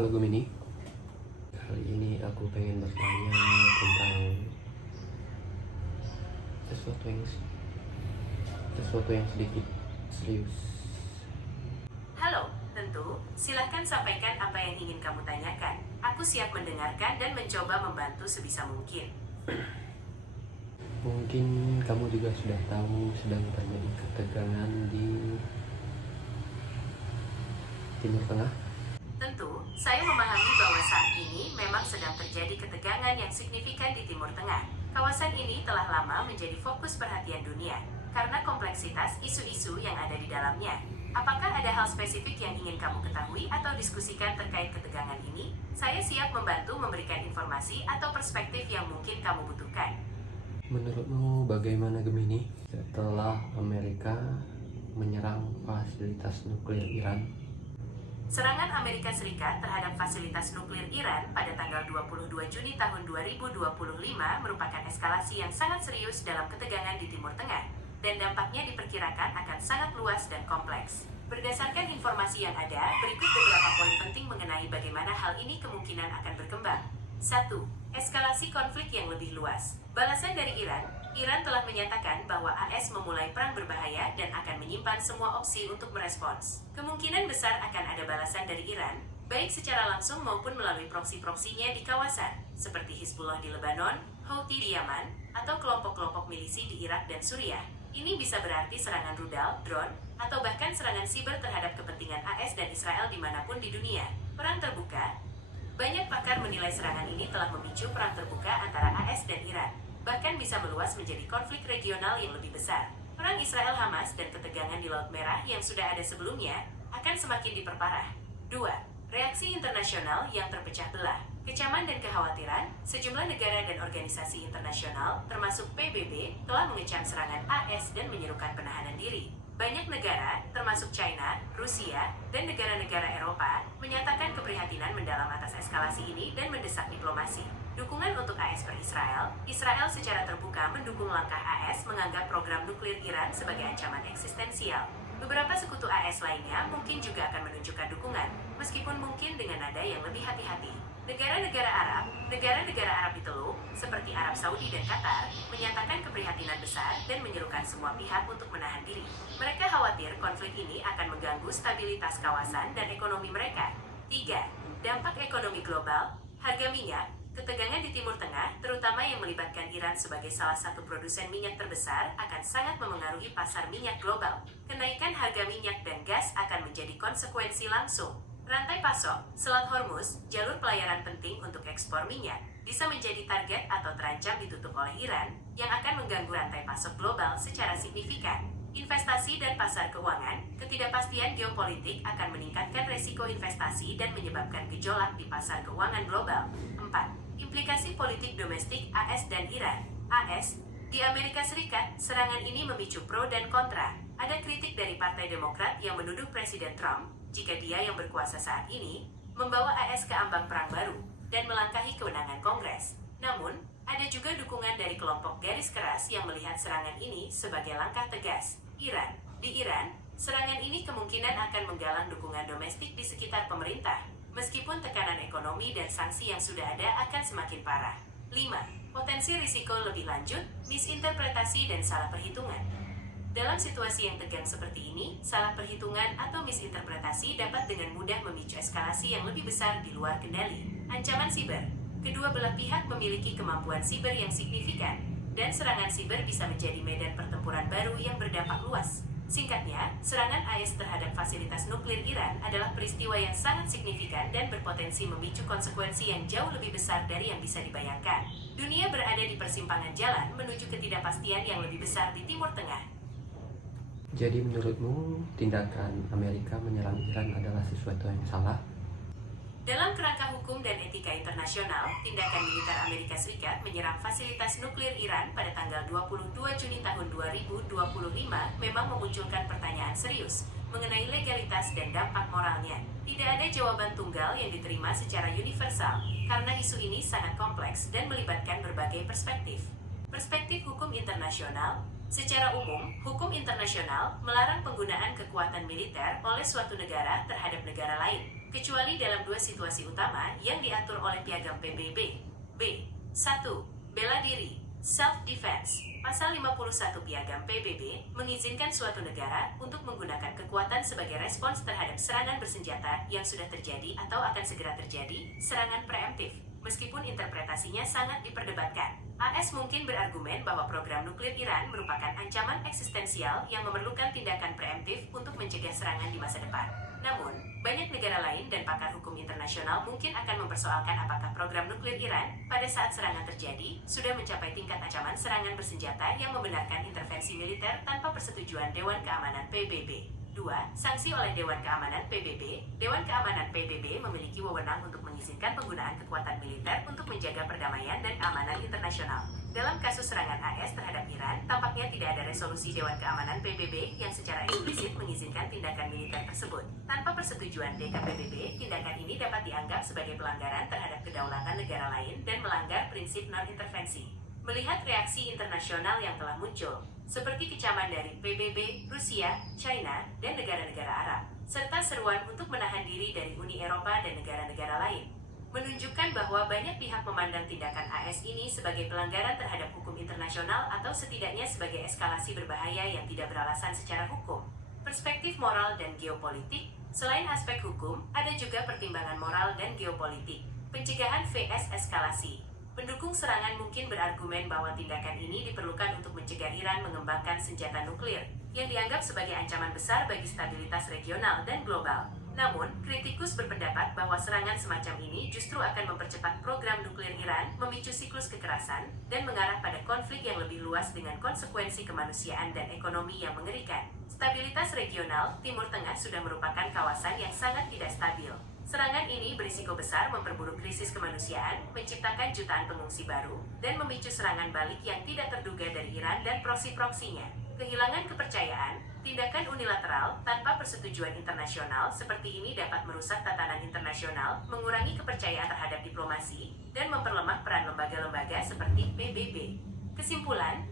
Halo Gemini, kali ini aku pengen bertanya tentang sesuatu yang sedikit serius. Halo, tentu. Silahkan sampaikan apa yang ingin kamu tanyakan. Aku siap mendengarkan dan mencoba membantu sebisa mungkin. Mungkin kamu juga sudah tahu sedang terjadi ketegangan di Timur Tengah. Tentu, saya memahami bahwa saat ini memang sedang terjadi ketegangan yang signifikan di Timur Tengah. Kawasan ini telah lama menjadi fokus perhatian dunia karena kompleksitas isu-isu yang ada di dalamnya. Apakah ada hal spesifik yang ingin kamu ketahui atau diskusikan terkait ketegangan ini? Saya siap membantu memberikan informasi atau perspektif yang mungkin kamu butuhkan. Menurutmu bagaimana Gemini setelah Amerika menyerang fasilitas nuklir Iran? Serangan Amerika Serikat terhadap fasilitas nuklir Iran pada tanggal 22 Juni tahun 2025 merupakan eskalasi yang sangat serius dalam ketegangan di Timur Tengah, dan dampaknya diperkirakan akan sangat luas dan kompleks. Berdasarkan informasi yang ada, berikut beberapa poin penting mengenai bagaimana hal ini kemungkinan akan berkembang. 1. Eskalasi konflik yang lebih luas. Balasan dari Iran telah menyatakan bahwa AS memulai perang berbahaya dan akan menyimpan semua opsi untuk merespons. Kemungkinan besar akan ada balasan dari Iran, baik secara langsung maupun melalui proksi-proksinya di kawasan, seperti Hizbullah di Lebanon, Houthi di Yaman, atau kelompok-kelompok milisi di Irak dan Suriah. Ini bisa berarti serangan rudal, drone, atau bahkan serangan siber terhadap kepentingan AS dan Israel dimanapun di dunia. Perang terbuka. Banyak pakar menilai serangan ini telah memicu perang terbuka antara AS dan Iran, bahkan bisa meluas menjadi konflik regional yang lebih besar. Perang Israel-Hamas dan ketegangan di Laut Merah yang sudah ada sebelumnya akan semakin diperparah. 2. Reaksi internasional yang terpecah belah. Kecaman dan kekhawatiran, sejumlah negara dan organisasi internasional, termasuk PBB, telah mengecam serangan AS dan menyerukan penahanan diri. Banyak negara, termasuk China, Rusia, dan negara-negara Eropa, menyatakan keprihatinan mendalam atas eskalasi ini dan mendesak diplomasi. Dukungan untuk AS per Israel. Israel secara terbuka mendukung langkah AS menganggap program nuklir Iran sebagai ancaman eksistensial. Beberapa sekutu AS lainnya mungkin juga akan menunjukkan dukungan, meskipun mungkin dengan nada yang lebih hati-hati. Negara-negara Arab di Teluk, seperti Arab Saudi dan Qatar, menyatakan keprihatinan besar dan menyerukan semua pihak untuk menahan diri. Mereka khawatir konflik ini akan mengganggu stabilitas kawasan dan ekonomi mereka. 3. Dampak ekonomi global. Harga minyak. Ketegangan di Timur Tengah, terutama yang melibatkan Iran sebagai salah satu produsen minyak terbesar, akan sangat memengaruhi pasar minyak global. Kenaikan harga minyak dan gas akan menjadi konsekuensi langsung. Rantai pasok, Selat Hormuz, jalur pelayaran penting untuk ekspor minyak, bisa menjadi target atau terancam ditutup oleh Iran, yang akan mengganggu rantai pasok global secara signifikan. Investasi dan pasar keuangan. Ketidakpastian geopolitik akan meningkatkan resiko investasi dan menyebabkan gejolak di pasar keuangan global. 4. Implikasi politik domestik AS dan Iran. AS. Di Amerika Serikat, serangan ini memicu pro dan kontra. Ada kritik dari Partai Demokrat yang menuduh Presiden Trump, jika dia yang berkuasa saat ini, membawa AS ke ambang perang baru dan melangkahi kewenangan Kongres. Namun, ada juga dukungan dari kelompok garis keras yang melihat serangan ini sebagai langkah tegas. Di Iran, serangan ini kemungkinan akan menggalang dukungan domestik di sekitar pemerintah, meskipun tekanan ekonomi dan sanksi yang sudah ada akan semakin parah. 5. Potensi risiko lebih lanjut, misinterpretasi dan salah perhitungan. Dalam situasi yang tegang seperti ini, salah perhitungan atau misinterpretasi dapat dengan mudah memicu eskalasi yang lebih besar di luar kendali. Ancaman siber. Kedua belah pihak memiliki kemampuan siber yang signifikan, dan serangan siber bisa menjadi medan pertempuran baru yang berdampak luas. Singkatnya, serangan AS terhadap fasilitas nuklir Iran adalah peristiwa yang sangat signifikan dan berpotensi memicu konsekuensi yang jauh lebih besar dari yang bisa dibayangkan. Dunia berada di persimpangan jalan menuju ketidakpastian yang lebih besar di Timur Tengah. Jadi menurutmu tindakan Amerika menyerang Iran adalah sesuatu yang salah? Dalam kerangka hukum dan etika internasional, tindakan militer Amerika Serikat menyerang fasilitas nuklir Iran pada tanggal 22 Juni tahun 2025 memang memunculkan pertanyaan serius mengenai legalitas dan dampak moralnya. Tidak ada jawaban tunggal yang diterima secara universal, karena isu ini sangat kompleks dan melibatkan berbagai perspektif. Perspektif hukum internasional. Secara umum, hukum internasional melarang penggunaan kekuatan militer oleh suatu negara terhadap negara lain. kecuali dalam dua situasi utama yang diatur oleh Piagam PBB. B. 1. Bela diri, self-defense. Pasal 51 Piagam PBB mengizinkan suatu negara untuk menggunakan kekuatan sebagai respons terhadap serangan bersenjata yang sudah terjadi atau akan segera terjadi, serangan preemptif. Meskipun interpretasinya sangat diperdebatkan, AS mungkin berargumen bahwa program nuklir Iran merupakan ancaman eksistensial yang memerlukan tindakan preemptif untuk mencegah serangan di masa depan. Namun, banyak negara lain dan pakar hukum internasional mungkin akan mempersoalkan apakah program nuklir Iran pada saat serangan terjadi sudah mencapai tingkat ancaman serangan bersenjata yang membenarkan intervensi militer tanpa persetujuan Dewan Keamanan PBB. 2. Sanksi oleh Dewan Keamanan PBB. Dewan Keamanan PBB memiliki wewenang untuk mengizinkan penggunaan kekuatan militer untuk menjaga perdamaian dan keamanan internasional. Dalam kasus serangan AS terhadap Iran, tampaknya tidak ada resolusi Dewan Keamanan PBB yang secara eksplisit mengizinkan tindakan militer tersebut. Tanpa persetujuan DKPBB, tindakan ini dapat dianggap sebagai pelanggaran terhadap kedaulatan negara lain dan melanggar prinsip non-intervensi. Melihat reaksi internasional yang telah muncul, seperti kecaman dari PBB, Rusia, China, dan negara-negara Arab, serta seruan untuk menahan diri dari Uni Eropa dan negara-negara lain, menunjukkan bahwa banyak pihak memandang tindakan AS ini sebagai pelanggaran terhadap hukum internasional atau setidaknya sebagai eskalasi berbahaya yang tidak beralasan secara hukum. Perspektif moral dan geopolitik. Selain aspek hukum, ada juga pertimbangan moral dan geopolitik. Pencegahan vs eskalasi. Pendukung serangan mungkin berargumen bahwa tindakan ini diperlukan untuk mencegah Iran mengembangkan senjata nuklir, yang dianggap sebagai ancaman besar bagi stabilitas regional dan global. Namun, kritikus berpendapat bahwa serangan semacam ini justru akan mempercepat program nuklir Iran, memicu siklus kekerasan, dan mengarah pada konflik yang lebih luas dengan konsekuensi kemanusiaan dan ekonomi yang mengerikan. Stabilitas regional, Timur Tengah sudah merupakan kawasan yang sangat tidak stabil. Serangan ini berisiko besar memperburuk krisis kemanusiaan, menciptakan jutaan pengungsi baru, dan memicu serangan balik yang tidak terduga dari Iran dan proksi-proksinya. Kehilangan kepercayaan, tindakan unilateral tanpa persetujuan internasional seperti ini dapat merusak tatanan internasional, mengurangi kepercayaan terhadap diplomasi, dan memperlemah peran lembaga-lembaga seperti PBB. Kesimpulan,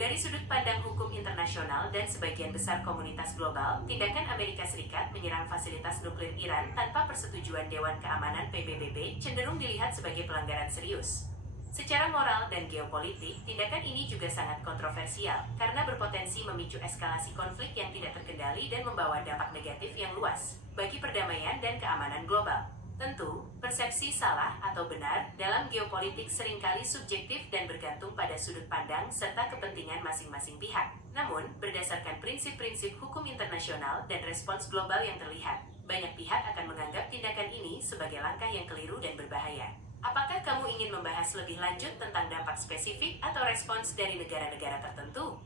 dari sudut pandang hukum internasional dan sebagian besar komunitas global, tindakan Amerika Serikat menyerang fasilitas nuklir Iran tanpa persetujuan Dewan Keamanan PBB cenderung dilihat sebagai pelanggaran serius. Secara moral dan geopolitik, tindakan ini juga sangat kontroversial karena berpotensi memicu eskalasi konflik yang tidak terkendali dan membawa dampak negatif yang luas bagi perdamaian dan keamanan global. Tentu, persepsi salah atau benar dalam geopolitik seringkali subjektif dan bergantung pada sudut pandang serta kepentingan masing-masing pihak. Namun, berdasarkan prinsip-prinsip hukum internasional dan respons global yang terlihat, banyak pihak akan menganggap tindakan ini sebagai langkah yang keliru dan berbahaya. Apakah kamu ingin membahas lebih lanjut tentang dampak spesifik atau respons dari negara-negara tertentu?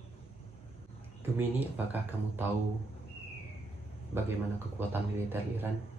Gemini, apakah kamu tahu bagaimana kekuatan militer Iran?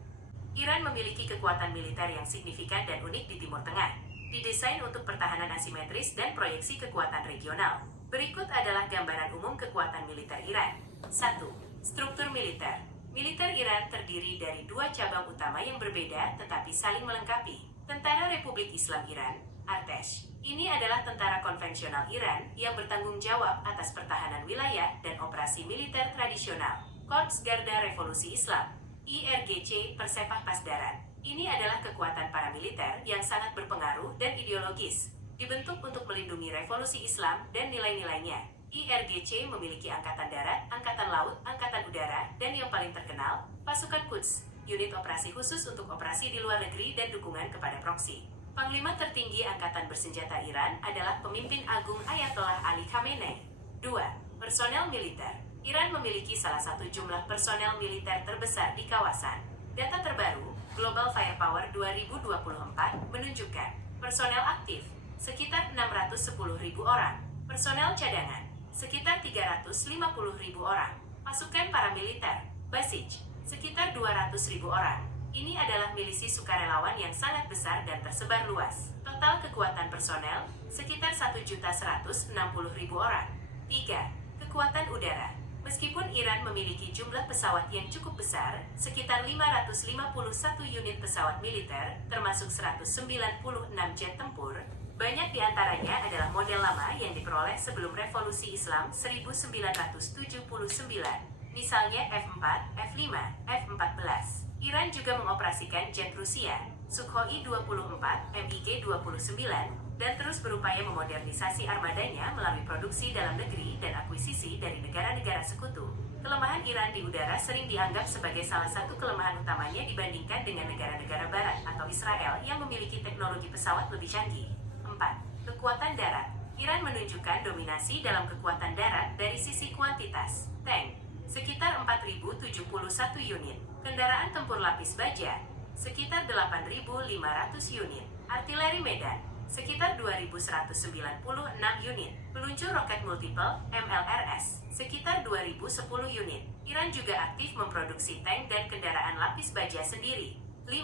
Iran memiliki kekuatan militer yang signifikan dan unik di Timur Tengah, didesain untuk pertahanan asimetris dan proyeksi kekuatan regional. Berikut adalah gambaran umum kekuatan militer Iran. 1. Struktur militer. Militer Iran terdiri dari dua cabang utama yang berbeda tetapi saling melengkapi. Tentara Republik Islam Iran, Artesh. Ini adalah tentara konvensional Iran yang bertanggung jawab atas pertahanan wilayah dan operasi militer tradisional. Korps Garda Revolusi Islam, IRGC Persepah Pasdaran. Ini adalah kekuatan paramiliter yang sangat berpengaruh dan ideologis, dibentuk untuk melindungi revolusi Islam dan nilai-nilainya. IRGC memiliki angkatan darat, angkatan laut, angkatan udara, dan yang paling terkenal, pasukan Quds, unit operasi khusus untuk operasi di luar negeri dan dukungan kepada proksi. Panglima tertinggi angkatan bersenjata Iran adalah pemimpin agung Ayatollah Ali Khamenei. 2. Personel militer. Iran memiliki salah satu jumlah personel militer terbesar di kawasan. Data terbaru, Global Firepower 2024, menunjukkan personel aktif sekitar 610.000 orang, personel cadangan sekitar 350.000 orang, pasukan paramiliter, Basij, sekitar 200.000 orang. Ini adalah milisi sukarelawan yang sangat besar dan tersebar luas. Total kekuatan personel sekitar 1.160.000 orang. 3. Kekuatan udara. Meskipun Iran memiliki jumlah pesawat yang cukup besar, sekitar 551 unit pesawat militer, termasuk 196 jet tempur, banyak di antaranya adalah model lama yang diperoleh sebelum Revolusi Islam 1979. misalnya F-4, F-5, F-14. Iran juga mengoperasikan jet Rusia, Sukhoi 24, MiG-29, dan terus berupaya memodernisasi armadanya melalui produksi dalam negeri dan akuisisi dari negara-negara sekutu. Kelemahan Iran di udara sering dianggap sebagai salah satu kelemahan utamanya dibandingkan dengan negara-negara barat atau Israel yang memiliki teknologi pesawat lebih canggih. 4. Kekuatan darat. Iran menunjukkan dominasi dalam kekuatan darat dari sisi kuantitas. Tank, sekitar 4.071 unit. Kendaraan tempur lapis baja, sekitar 8.500 unit. Artileri medan, sekitar 2.196 unit. Peluncur roket multiple, MLRS, sekitar 2.010 unit. Iran juga aktif memproduksi tank dan kendaraan lapis baja sendiri. 5.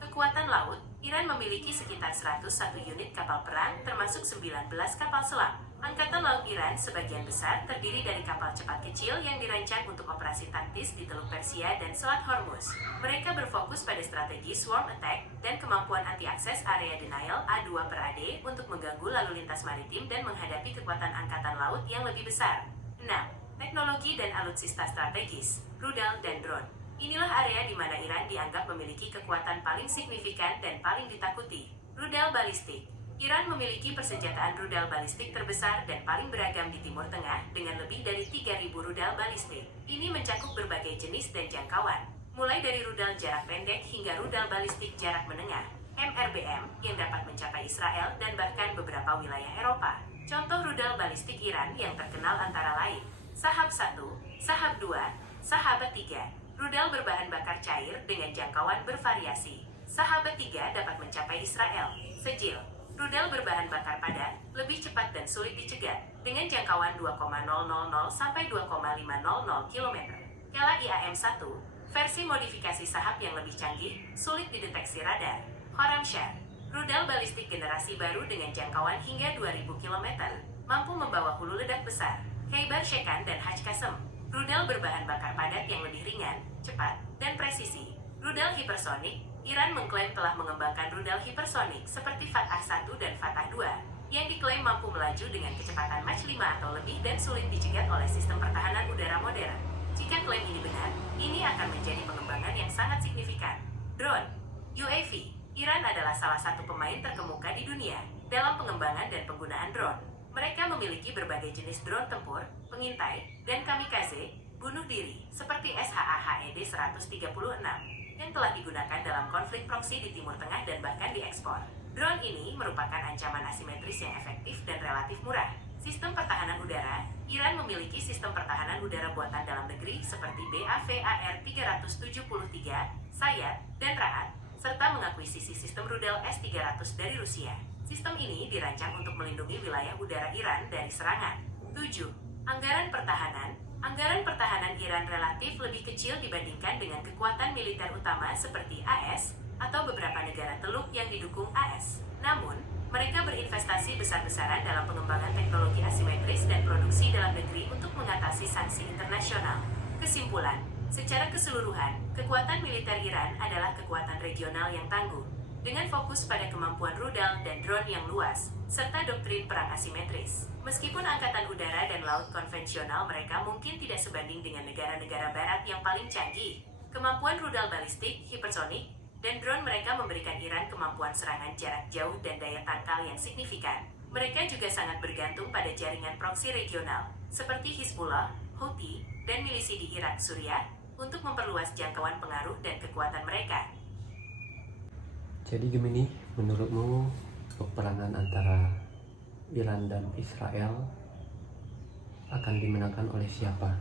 Kekuatan laut. Iran memiliki sekitar 101 unit kapal perang, termasuk 19 kapal selam. Angkatan Laut Iran sebagian besar terdiri dari kapal cepat kecil yang dirancang untuk operasi taktis di Teluk Persia dan Selat Hormuz. Mereka berfokus pada strategi swarm attack dan kemampuan anti-akses area denial A2/AD untuk mengganggu lalu lintas maritim dan menghadapi kekuatan angkatan laut yang lebih besar. 6. Teknologi dan alutsista strategis, rudal dan drone. Inilah area di mana Iran dianggap memiliki kekuatan paling signifikan dan paling ditakuti. Rudal balistik. Iran memiliki persenjataan rudal balistik terbesar dan paling beragam di Timur Tengah dengan lebih dari 3.000 rudal balistik. Ini mencakup berbagai jenis dan jangkauan, mulai dari rudal jarak pendek hingga rudal balistik jarak menengah, MRBM, yang dapat mencapai Israel dan bahkan beberapa wilayah Eropa. Contoh rudal balistik Iran yang terkenal antara lain, Sahab 1, Sahab 2, Sahabat 3. Rudal berbahan bakar cair dengan jangkauan bervariasi. Sahabat 3 dapat mencapai Israel. Sejil. Rudal berbahan bakar padat, lebih cepat dan sulit dicegat, dengan jangkauan 2,000 sampai 2,500 km. Kela IAM-1, versi modifikasi Sahab yang lebih canggih, sulit dideteksi radar. Khorramshahr. Rudal balistik generasi baru dengan jangkauan hingga 2.000 km, mampu membawa hulu ledak besar. Khaibar Shekan dan Haj Qasem. Rudal berbahan bakar padat yang lebih ringan, cepat, dan presisi. Rudal hipersonik. Iran mengklaim telah mengembangkan rudal hipersonik seperti Fatah 1 dan Fatah 2, yang diklaim mampu melaju dengan kecepatan Mach 5 atau lebih dan sulit dicegat oleh sistem pertahanan udara modern. Jika klaim ini benar, ini akan menjadi pengembangan yang sangat signifikan. Drone, UAV. Iran adalah salah satu pemain terkemuka di dunia dalam pengembangan dan penggunaan drone. Mereka memiliki berbagai jenis drone tempur, pengintai, dan kamikaze, bunuh diri, seperti SHAHED-136, yang telah digunakan dalam konflik proksi di Timur Tengah dan bahkan diekspor. Drone ini merupakan ancaman asimetris yang efektif dan relatif murah. Sistem pertahanan udara. Iran memiliki sistem pertahanan udara buatan dalam negeri seperti BAVAR-373, Sayad, dan Ra'ad, serta mengakuisisi sistem rudal S-300 dari Rusia. Sistem ini dirancang untuk melindungi wilayah udara Iran dari serangan. 7. Anggaran pertahanan. Anggaran pertahanan Iran relatif lebih kecil dibandingkan dengan kekuatan militer utama seperti AS atau beberapa negara teluk yang didukung AS. Namun, mereka berinvestasi besar-besaran dalam pengembangan teknologi asimetris dan produksi dalam negeri untuk mengatasi sanksi internasional. Kesimpulan, secara keseluruhan, kekuatan militer Iran adalah kekuatan regional yang tangguh, dengan fokus pada kemampuan rudal dan drone yang luas, serta doktrin perang asimetris. Meskipun angkatan udara dan laut konvensional mereka mungkin tidak sebanding dengan negara-negara barat yang paling canggih, kemampuan rudal balistik, hipersonik, dan drone mereka memberikan Iran kemampuan serangan jarak jauh dan daya tangkal yang signifikan. Mereka juga sangat bergantung pada jaringan proksi regional, seperti Hizbullah, Houthi, dan milisi di Irak, Suriah, untuk memperluas jangkauan pengaruh dan kekuatan mereka. Jadi Gemini, menurutmu peperangan antara Iran dan Israel akan dimenangkan oleh siapa?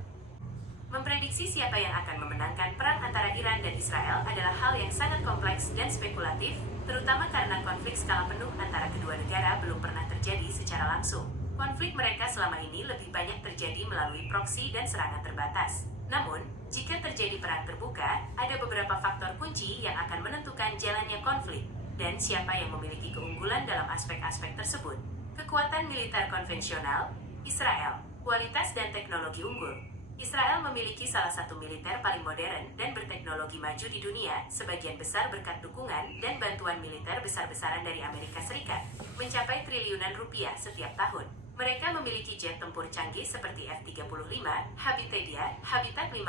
Memprediksi siapa yang akan memenangkan perang antara Iran dan Israel adalah hal yang sangat kompleks dan spekulatif, terutama karena konflik skala penuh antara kedua negara belum pernah terjadi secara langsung. Konflik mereka selama ini lebih banyak terjadi melalui proksi dan serangan terbatas. Namun, jika terjadi perang terbuka, ada beberapa faktor kunci yang akan menentukan jalannya konflik, dan siapa yang memiliki keunggulan dalam aspek-aspek tersebut. Kekuatan militer konvensional, Israel, kualitas dan teknologi unggul. Israel memiliki salah satu militer paling modern dan berteknologi maju di dunia, sebagian besar berkat dukungan dan bantuan militer besar-besaran dari Amerika Serikat, mencapai triliunan rupiah setiap tahun. Mereka memiliki jet tempur canggih seperti F-35, Habitat 15,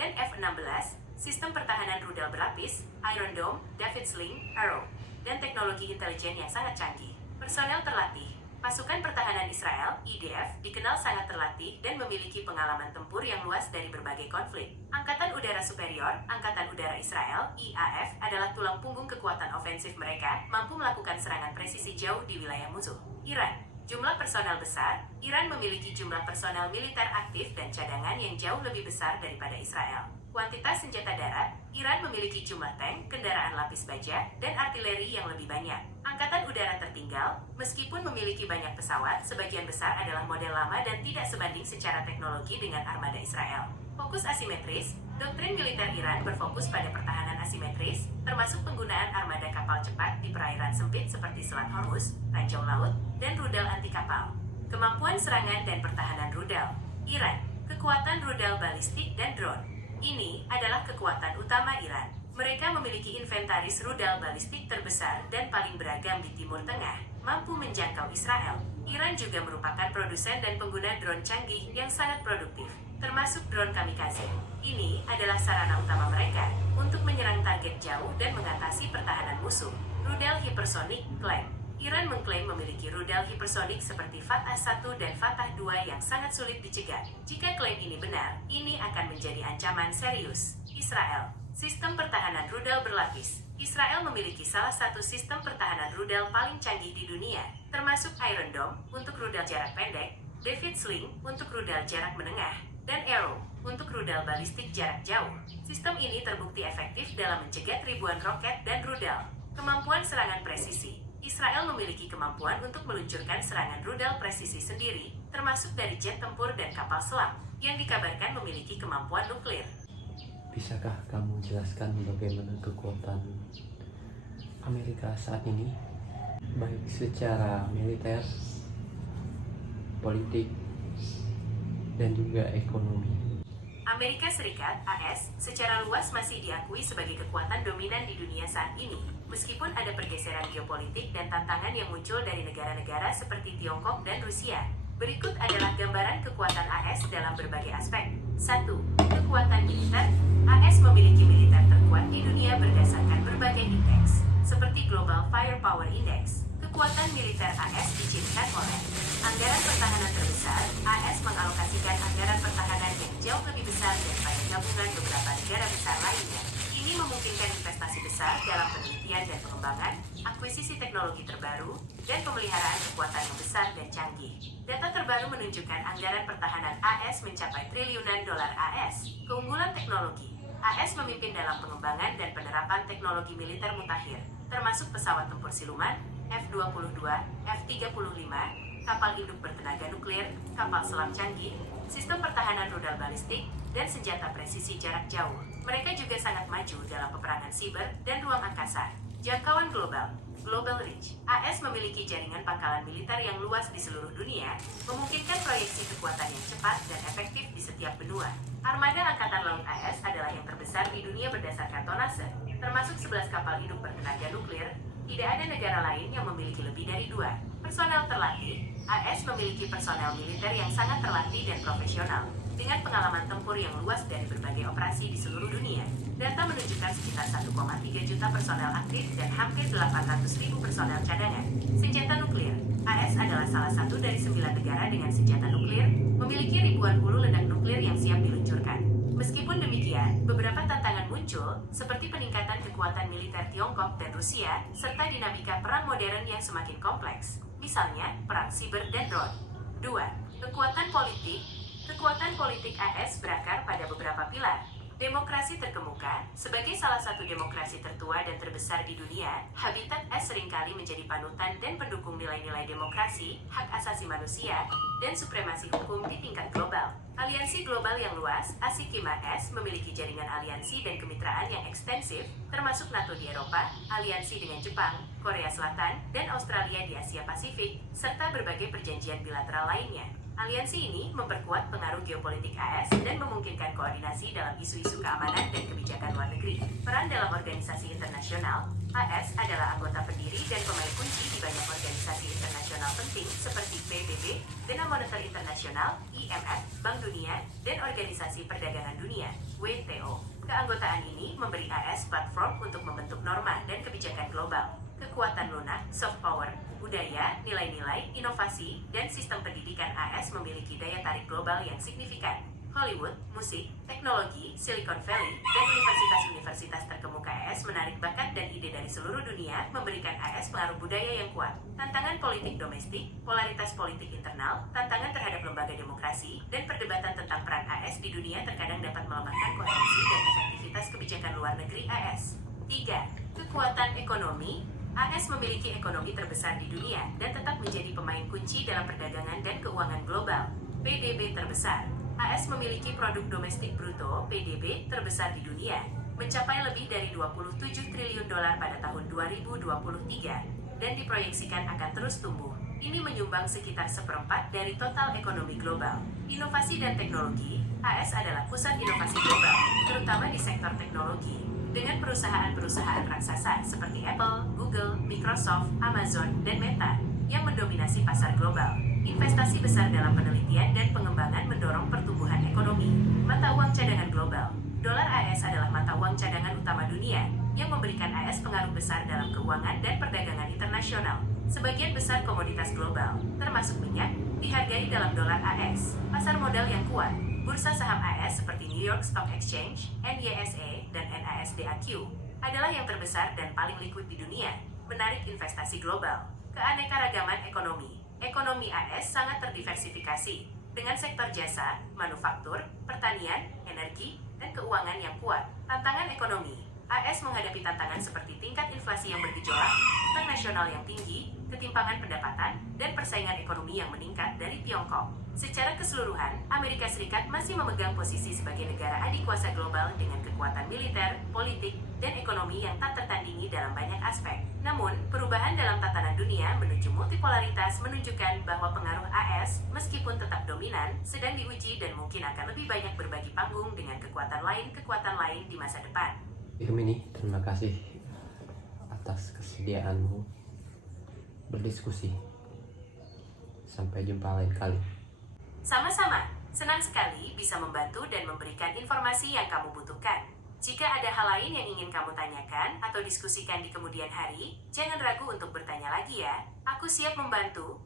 dan F-16, sistem pertahanan rudal berlapis, Iron Dome, David Sling, Arrow, dan teknologi intelijen yang sangat canggih. Personel terlatih. Pasukan Pertahanan Israel, IDF, dikenal sangat terlatih dan memiliki pengalaman tempur yang luas dari berbagai konflik. Angkatan Udara Superior, Angkatan Udara Israel, IAF, adalah tulang punggung kekuatan ofensif mereka, mampu melakukan serangan presisi jauh di wilayah musuh. Iran. Jumlah personel besar. Iran memiliki jumlah personel militer aktif dan cadangan yang jauh lebih besar daripada Israel. Kuantitas senjata darat. Iran memiliki jumlah tank, kendaraan lapis baja, dan artileri yang lebih banyak. Angkatan udara tertinggal, meskipun memiliki banyak pesawat, sebagian besar adalah model lama dan tidak sebanding secara teknologi dengan armada Israel. Fokus asimetris. Doktrin militer Iran berfokus pada pertahanan asimetris, termasuk penggunaan armada kapal cepat di perairan sempit seperti Selat Hormuz, ranjau laut, dan rudal anti kapal. Kemampuan serangan dan pertahanan rudal. Iran, kekuatan rudal balistik dan drone. Ini adalah kekuatan utama Iran. Mereka memiliki inventaris rudal balistik terbesar dan paling beragam di Timur Tengah, mampu menjangkau Israel. Iran juga merupakan produsen dan pengguna drone canggih yang sangat produktif, termasuk drone kamikaze. Ini adalah sarana utama mereka untuk menyerang target jauh dan mengatasi pertahanan musuh. Rudal hipersonik klaim. Iran mengklaim memiliki rudal hipersonik seperti Fatah 1 dan Fatah 2 yang sangat sulit dicegah. Jika klaim ini benar, ini akan menjadi ancaman serius. Israel. Sistem pertahanan rudal berlapis. Israel memiliki salah satu sistem pertahanan rudal paling canggih di dunia, termasuk Iron Dome untuk rudal jarak pendek, David Sling untuk rudal jarak menengah, dan Arrow untuk rudal balistik jarak jauh. Sistem ini terbukti efektif dalam mencegat ribuan roket dan rudal. Kemampuan serangan presisi. Israel memiliki kemampuan untuk meluncurkan serangan rudal presisi sendiri, termasuk dari jet tempur dan kapal selam, yang dikabarkan memiliki kemampuan nuklir. Bisakah kamu jelaskan bagaimana kekuatan Amerika saat ini, baik secara militer, politik, dan juga ekonomi? Amerika Serikat, AS, secara luas masih diakui sebagai kekuatan dominan di dunia saat ini, meskipun ada pergeseran geopolitik dan tantangan yang muncul dari negara-negara seperti Tiongkok dan Rusia. Berikut adalah gambaran kekuatan AS dalam berbagai aspek. 1. Kekuatan militer. AS memiliki militer terkuat di dunia berdasarkan berbagai indeks, seperti Global Firepower Index. Kekuatan militer AS dicirikan oleh anggaran pertahanan terbesar. AS mengalokasikan anggaran pertahanan yang jauh lebih besar daripada gabungan beberapa negara besar lainnya. Ini memungkinkan investasi besar dalam penelitian dan pengembangan, akuisisi teknologi terbaru, dan pemeliharaan kekuatan yang besar dan canggih. Data terbaru menunjukkan anggaran pertahanan AS mencapai triliunan dolar AS. Keunggulan teknologi. AS memimpin dalam pengembangan dan penerapan teknologi militer mutakhir, termasuk pesawat tempur siluman, F-22, F-35, kapal induk bertenaga nuklir, kapal selam canggih, sistem pertahanan rudal balistik, dan senjata presisi jarak jauh. Mereka juga sangat maju dalam peperangan siber dan ruang angkasa. Jangkauan global. Global Reach. AS memiliki jaringan pangkalan militer yang luas di seluruh dunia, memungkinkan proyeksi kekuatan yang cepat dan efektif di setiap benua. Armada Angkatan Laut AS adalah yang terbesar di dunia berdasarkan tonase, termasuk 11 kapal induk bertenaga nuklir. Tidak ada negara lain yang memiliki lebih dari 2. Personel terlatih. AS memiliki personel militer yang sangat terlatih dan profesional, dengan pengalaman tempur yang luas dari berbagai operasi di seluruh dunia. Data menunjukkan sekitar 1,3 juta personel aktif dan hampir 800.000 personel cadangan. Senjata nuklir. AS adalah salah satu dari 9 negara dengan senjata nuklir, memiliki ribuan hulu ledak nuklir yang siap diluncurkan. Meskipun demikian, beberapa tantangan muncul, seperti peningkatan kekuatan militer Tiongkok dan Rusia, serta dinamika perang modern yang semakin kompleks. Misalnya, perang siber dan drone. 2. Kekuatan politik. Kekuatan politik AS berakar pada beberapa pilar. Demokrasi terkemuka. Sebagai salah satu demokrasi tertua dan terbesar di dunia, Habitat S seringkali menjadi panutan dan pendukung nilai-nilai demokrasi, hak asasi manusia, dan supremasi hukum di tingkat global. Aliansi global yang luas, ASEAN S memiliki jaringan aliansi dan kemitraan yang ekstensif, termasuk NATO di Eropa, aliansi dengan Jepang, Korea Selatan, dan Australia di Asia Pasifik, serta berbagai perjanjian bilateral lainnya. Aliansi ini memperkuat pengaruh geopolitik AS dan memungkinkan koordinasi dalam isu-isu keamanan dan kebijakan luar negeri. Peran dalam organisasi internasional. AS adalah anggota pendiri dan pemain kunci di banyak organisasi internasional penting. penting seperti PBB, Dana Moneter Internasional, IMF, Bank Dunia, dan Organisasi Perdagangan Dunia, WTO. Keanggotaan ini memberi AS platform untuk membentuk norma dan kebijakan global. Kekuatan lunak, soft power, budaya, nilai-nilai, inovasi, dan sistem pendidikan AS memiliki daya tarik global yang signifikan. Hollywood, musik, teknologi, Silicon Valley, dan universitas-universitas terkemuka AS menarik bakat dan ide dari seluruh dunia, memberikan AS pengaruh budaya yang kuat. Tantangan politik domestik, polaritas politik internal, tantangan terhadap lembaga demokrasi, dan perdebatan tentang peran AS di dunia terkadang dapat melemahkan koherensi dan efektivitas kebijakan luar negeri AS. 3. Kekuatan ekonomi. AS memiliki ekonomi terbesar di dunia dan tetap menjadi pemain kunci dalam perdagangan dan keuangan global. PDB terbesar. AS memiliki produk domestik bruto (PDB) terbesar di dunia, mencapai lebih dari 27 triliun dolar pada tahun 2023 dan diproyeksikan akan terus tumbuh. Ini menyumbang sekitar seperempat dari total ekonomi global. Inovasi dan teknologi. AS adalah pusat inovasi global, terutama di sektor teknologi, dengan perusahaan-perusahaan raksasa seperti Apple, Google, Microsoft, Amazon, dan Meta yang mendominasi pasar global. Investasi besar dalam penelitian dan pengembangan mendorong pertumbuhan ekonomi. Mata uang cadangan global. Dolar AS adalah mata uang cadangan utama dunia yang memberikan AS pengaruh besar dalam keuangan dan perdagangan internasional. Sebagian besar komoditas global, termasuk minyak, dihargai dalam dolar AS. Pasar modal yang kuat. Bursa saham AS seperti New York Stock Exchange, NYSE, dan NASDAQ adalah yang terbesar dan paling liquid di dunia, menarik investasi global. Keanekaragaman ekonomi. Ekonomi AS sangat terdiversifikasi, dengan sektor jasa, manufaktur, pertanian, energi, dan keuangan yang kuat. Tantangan ekonomi. AS menghadapi tantangan seperti tingkat inflasi yang bergejolak, utang nasional yang tinggi, ketimpangan pendapatan, dan persaingan ekonomi yang meningkat dari Tiongkok. Secara keseluruhan, Amerika Serikat masih memegang posisi sebagai negara adikuasa global dengan kekuatan militer, politik, dan ekonomi yang tak tertandingi dalam banyak aspek. Namun, perubahan dalam tatanan dunia menuju multipolaritas menunjukkan bahwa pengaruh AS, meskipun tetap dominan, sedang diuji dan mungkin akan lebih banyak berbagi panggung dengan kekuatan lain di masa depan. Irmini, terima kasih atas kesediaanmu berdiskusi. Sampai jumpa lain kali. Sama-sama, senang sekali bisa membantu dan memberikan informasi yang kamu butuhkan. Jika ada hal lain yang ingin kamu tanyakan atau diskusikan di kemudian hari, jangan ragu untuk bertanya lagi ya. Aku siap membantu.